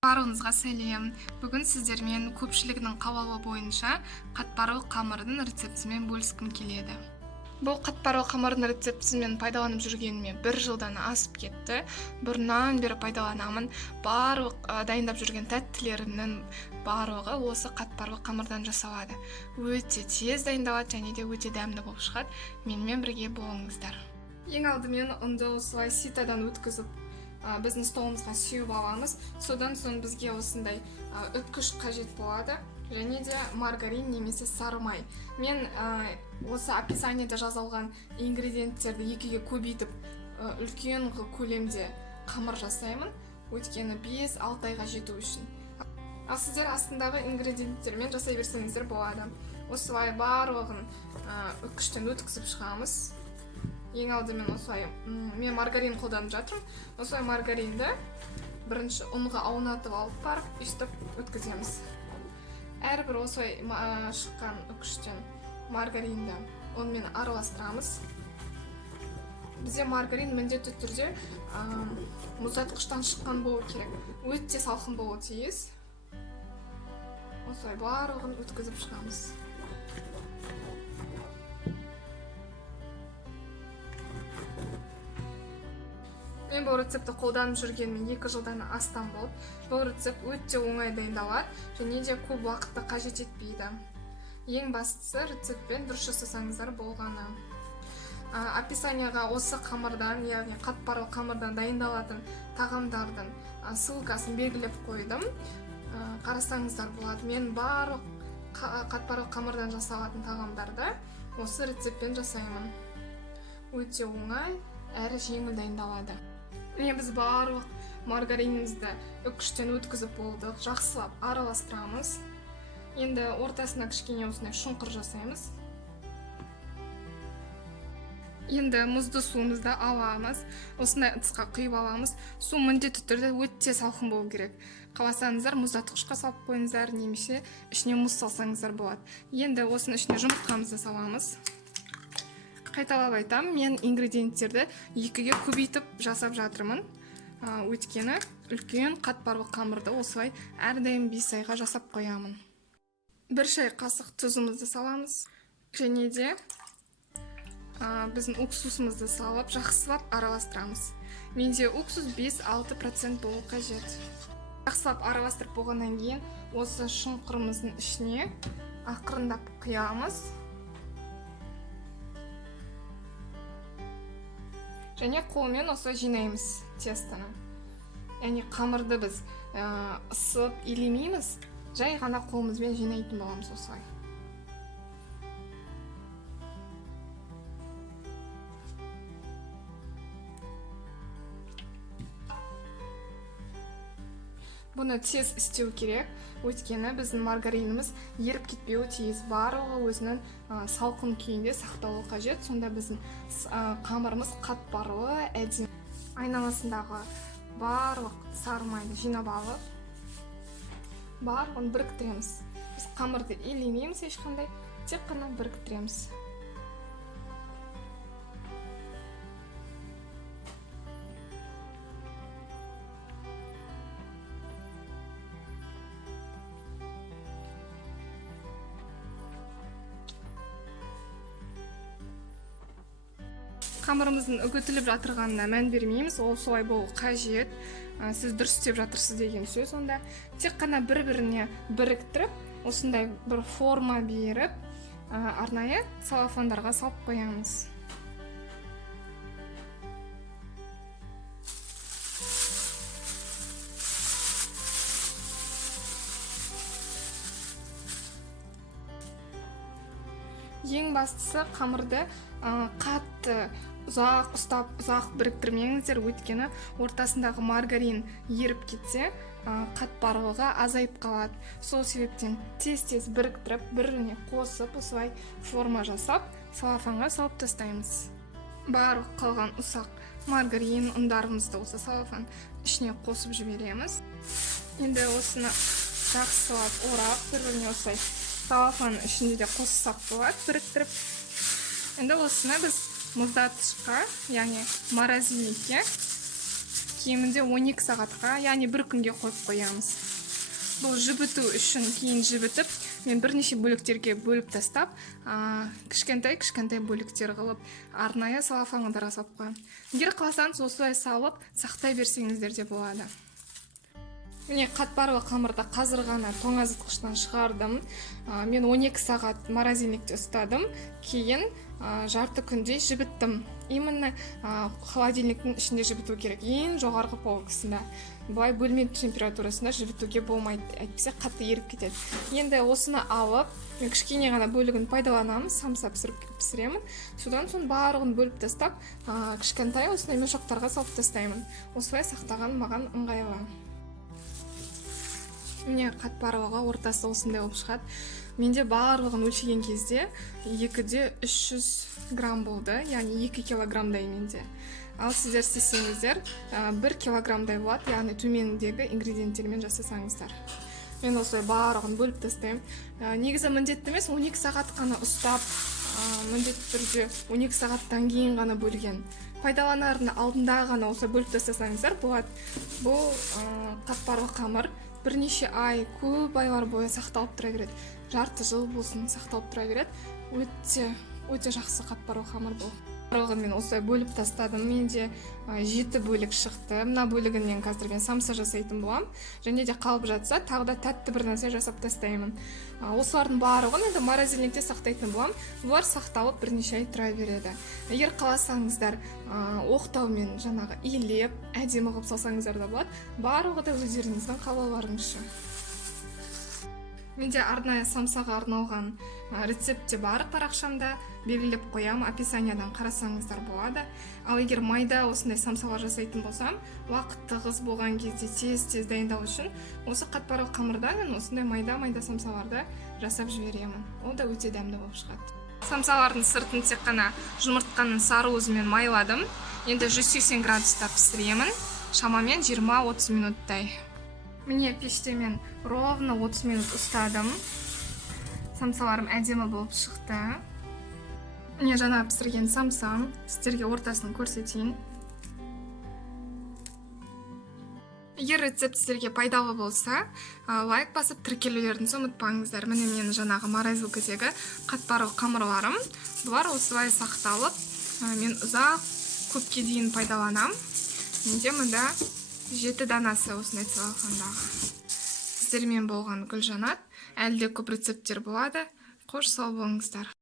Барлығыңызға сәлем. Бүгін сіздермен көпшілігінің қалауы бойынша қатпарлы қамырдың рецептімен бөліскім келеді. Бұл қатпарлы қамырдың рецептімен пайдаланып жүргеніме 1 жылдан асып кетті. Бұрыннан бері пайдаланамын. Барлық дайындап жүрген тәттілерімнің барлығы осы қатпарлы қамырдан жасалады. Өте тез дайындалады және де өте дәмді болып шығады. Менімен бірге болыңыздар. Ең алдымен ұнды осылай ситадан өткізіп біздің столымызға сеуіп аламыз. Содан соң бізге осындай үккіш қажет болады, және де маргарин немесе сары май. Мен осы описаниеде жазылған ингредиенттерді екіге көбейтіп үлкен көлемде қамыр жасаймын, өйткені 5-6 айға жету үшін. Ал сіздер астындағы ингредиенттермен жасай берсеңіздер болады. Осылай барлығын үккіштен өткізіп шығамыз. Ең алдымен осылай мен маргарин қолданып жатырмын. Осылай маргаринді бірінші ұнға аунатып алып барып, үстіп өткіземіз. Әрбір осылай шыққан үккіштен маргаринді онымен араластырамыз. Бізде маргарин міндетті түрде мұздатқыштан шыққан болу керек. Өте салқын болуы тиіс. Осылай барлығын өткізіп шығамыз. Мен бұл рецепті қолданып жүргеніме 2 жылдан астам болды. Бұл рецепт өте оңай дайындалады, және де көп уақытты қажет етпейді. Ең бастысы рецептпен дұрыс жасасаңыздар болғаны. Описанияға осы қамырдан, яғни қатпарлы қамырдан дайындалатын тағамдардың ссылкасын белгілеп қойдым. Қарасаңыздар болады. Мен барлық қатпарлы қамырдан жасалатын тағамдарды осы рецептпен жасаймын. Өте оңай әрі жеңіл дайындалады. Біз барлық маргаринімізді үккіштен өткізіп болдық, жақсылап араластырамыз. Енді ортасына кішкене осындай шұңқыр жасаймыз. Енді мұзды суымызды аламыз, осындай ыдысқа құйып аламыз. Су міндетті түрде өте салқын болу керек. Қаласаңыздар мұздатқышқа салып қойыңыздар, немесе ішіне мұз салсаңыздар болады. Енді осының ішіне жұмыртқамызды саламыз. Қайталап айтам, мен ингредиенттерді екіге көбейтіп жасап жатырмын. Өйткені үлкен қатпарлы қамырды осылай әрдайым 5 айға жасап қоямын. 1 шай қасық тұзымызды саламыз, және де біздің уксусымызды салып, жақсылап араластырамыз. Менде уксус 5-6% болу қажет. Жақсылап араластырып болғаннан кейін осы шұңқырымыздың ішіне ақырындап құямыз. Және қолмен осылай жинаймыз тестаны. Яғни қамырды біз ысып илемейміз, жай ғана қолымызбен жинайтын боламыз осылай. Бұны тез істеу керек, өйткені біздің маргариніміз еріп кетпеуі тиіс, барлығы өзінің салқын күйінде сақталуы қажет. Сонда біздің қамырымыз қатпарлы, әдемі. Айналасындағы барлық сары майды жинап алып, барлығын біріктіреміз. Біз қамырды илемейміз ешқандай, тек қана біріктіреміз. Қамырымыздың үгітіліп жатырғанына мән бермейміз, ол солай болу қажет. Сіз дұрыс істеп жатырсыз деген сөз. Онда тек қана бір-біріне біріктіріп, осындай бір форма беріп, арнайы целлофандарға салып қоямыз. Ең бастысы қамырды қатты ұзақ ұстап, ұзақ біріктірмеңіздер, өйткені ортасындағы маргарин еріп кетсе, қатпарлығы азайып қалады. Сол себептен тез-тез біріктіріп, біріне қосып, осылай форма жасап, целлофанға салып тастаймыз. Барлық қалған ұсақ маргарин ұндарымызды осы целлофан ішіне қосып жібереміз. Енді осыны жақсылап орап, бір-біріне осылай целлофан ішінде де қоссақ болады, біріктіріп. Енді осыны біз мұздатқышқа, яғни морозильникке кемінде 12 сағатқа, яғни бір күнге қойып қоямыз. Бұл жібіту үшін кейін жібітіп, мен бірнеше бөліктерге бөліп тастап, кішкентай бөліктер қылып, арнайы салафанға салып қоямын. Егер қаласаңыз, осылай салып, сақтай берсеңіздер де болады. Міне қатпарлы қамырды қазір ғана тоңазытқыштан шығардым. Мен 12 сағат морозильникте ұстадым, кейін жарты күнде жібіттім. Именно холодильниктің ішінде жібіту керек, ең жоғарғы полкасында. Бұлай бөлме температурасында жібітуге болмайды, әйтпесе қатты еріп кетеді. Енді осыны алып, мен кішкене ғана бөлігін пайдаланамын, самса пісіремін. Содан соң барлығын бөліп тастап, кішкентай осындай мешоктарға салып тастаймын. Осылай сақтаған маған ыңғайлы. Міне қатпарлығы ортасы осындай болып шығады. Менде барлығын өлшеген кезде 2-де 300 грамм болды, яғни 2 килограммдай менде. Ал сіздер істесеңіздер 1 килограммдай болады, яғни төменіндегі ингредиенттермен жасасаңыздар. Мен осылай барлығын бөліп тастаймын. Негізі міндетті емес, 12 сағат қана ұстап, міндетті түрде 12 сағаттан кейін ғана бөлген. Пайдаланардың алдында ғана осылай бөліп тастасаңыздар болады. Бұл қатпарлы қамыр бірнеше ай, көп айлар бойы сақталып тұра береді. Жарты жыл болсын сақталып тұра береді. Өте жақсы қатпарлы қамыр бұл. Барлығын мен осылай бөліп тастадым. Менде 7 бөлік шықты. Мына бөлігінен қазір мен самса жасайтын болам. Және де қалып жатса, тағы да тәтті бір нәрсе жасап тастаймын. Осылардың барлығын енді морозильникте сақтайтын болам. Бұлар сақталып бірнеше ай тұра береді. Егер қаласаңыздар, оқтаумен жаңағы илеп, әдемі қылып салсаңыздар да болады. Барлығы да өздеріңіздің қалауларыңызша. Менде арнайы самсаға арналған рецепте бар парақшамда, белгілеп қоям, описаниядан қарасаңыздар болады. Ал егер майда осындай самсалар жасайтын болсам, уақыт тығыз болған кезде тез дайындау үшін, осы қатпарлы қамырдан мен осындай майда самсаларды жасап жіберемін. Ол да өте дәмді болып шығады. Самсалардың сыртын тек қана жұмыртқаның сары уызымен майладым. Енді 180 градуста пісіремін, шамамен 20-30 минуттай. Міне пеште мен ровно 30 минут ұстадым. Самсаларым әдемі болып шықты. Міне жаңа пісірген самсам, сіздерге ортасын көрсетейін. Егер рецепт сіздерге пайдалы болса, лайк басып тіркелулеріңізді ұмытпаңыздар. Міне мен жаңағы морозилкадегі қатпарлы қамырларым. Бұлар осылай сақталып, мен ұзақ көпке дейін пайдаланам. Менде мұнда 7 данасы осындай целлофандағы. Сіздермен болған Гүлжанат. Әлде көп рецепттер болады. Қош сау болыңыздар.